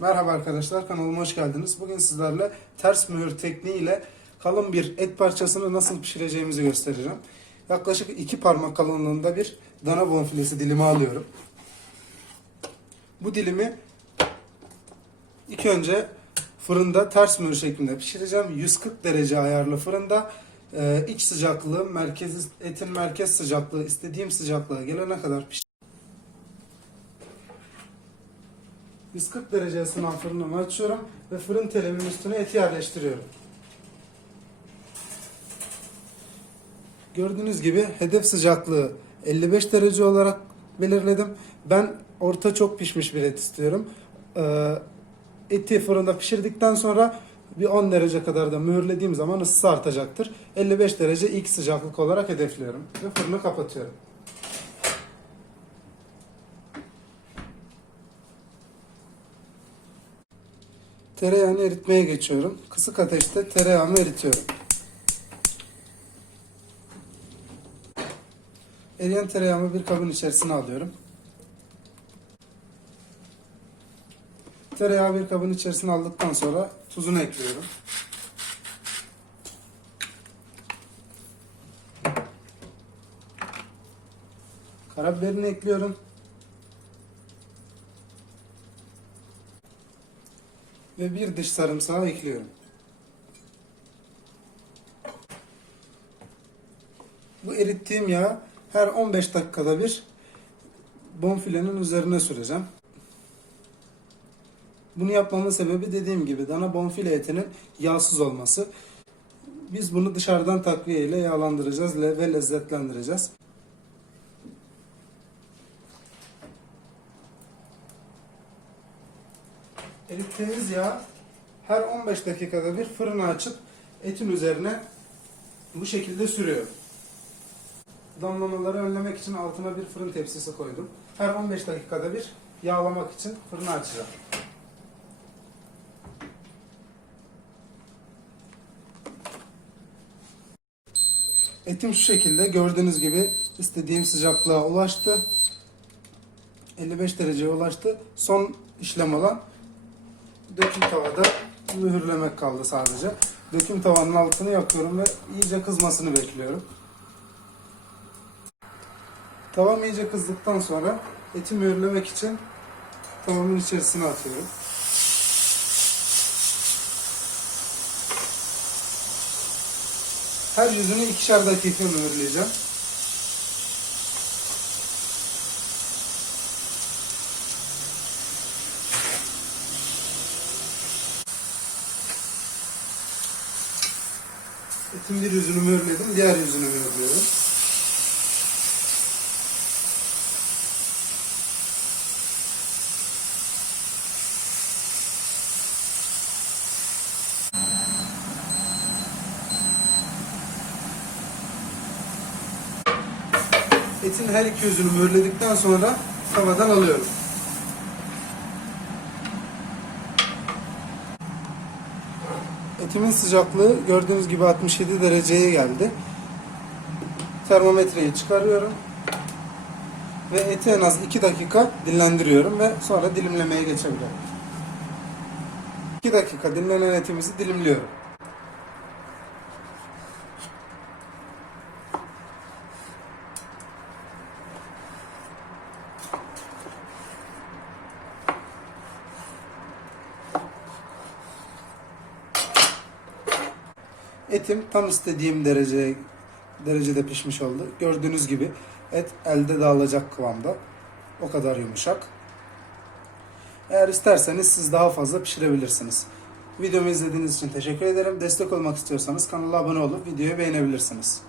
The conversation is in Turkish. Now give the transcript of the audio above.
Merhaba arkadaşlar kanalıma hoş geldiniz. Bugün sizlerle ters mühür tekniğiyle kalın bir et parçasını nasıl pişireceğimizi göstereceğim. Yaklaşık iki parmak kalınlığında bir dana bonfilesi dilimi alıyorum. Bu dilimi ilk önce fırında ters mühür şeklinde pişireceğim. 140 derece ayarlı fırında Ee, iç sıcaklığı, merkez, etin merkez sıcaklığı istediğim sıcaklığa gelene kadar pişireceğim. 140 derece ısınan fırınımı açıyorum ve fırın telimin üstüne eti yerleştiriyorum. Gördüğünüz gibi hedef sıcaklığı 55 derece olarak belirledim. Ben orta çok pişmiş bir et istiyorum. Ee, eti fırında pişirdikten sonra bir 10 derece kadar da mühürlediğim zaman ısısı artacaktır. 55 derece ilk sıcaklık olarak hedefliyorum ve fırını kapatıyorum. Tereyağını eritmeye geçiyorum. Kısık ateşte tereyağımı eritiyorum. Eriyen tereyağımı bir kabın içerisine alıyorum. Tereyağı bir kabın içerisine aldıktan sonra tuzunu ekliyorum. Karabiberini ekliyorum. Ve bir diş sarımsağı ekliyorum. Bu erittiğim yağı her 15 dakikada bir bonfilenin üzerine süreceğim. Bunu yapmamın sebebi dediğim gibi dana bonfile etinin yağsız olması. Biz bunu dışarıdan takviye ile yağlandıracağız ve lezzetlendireceğiz. Erittiğimiz yağ her 15 dakikada bir fırına açıp etin üzerine bu şekilde sürüyor. Damlamaları önlemek için altına bir fırın tepsisi koydum. Her 15 dakikada bir yağlamak için fırını açacağım. Etim şu şekilde gördüğünüz gibi istediğim sıcaklığa ulaştı. 55 dereceye ulaştı. Son işlem olan döküm tavada mühürlemek kaldı sadece. Döküm tavanın altını yakıyorum ve iyice kızmasını bekliyorum. Tavam iyice kızdıktan sonra eti mühürlemek için tavamın içerisine atıyorum. Her yüzünü ikişer dakika mühürleyeceğim. Etin bir yüzünü mühürledim, diğer yüzünü mühürlüyorum. Etin her iki yüzünü mühürledikten sonra tavadan alıyorum. Etimin sıcaklığı gördüğünüz gibi 67 dereceye geldi. Termometreyi çıkarıyorum. Ve eti en az 2 dakika dinlendiriyorum ve sonra dilimlemeye geçebilirim. 2 dakika dinlenen etimizi dilimliyorum. Etim tam istediğim derece derecede pişmiş oldu. Gördüğünüz gibi et elde dağılacak kıvamda. O kadar yumuşak. Eğer isterseniz siz daha fazla pişirebilirsiniz. Videomu izlediğiniz için teşekkür ederim. Destek olmak istiyorsanız kanala abone olup videoyu beğenebilirsiniz.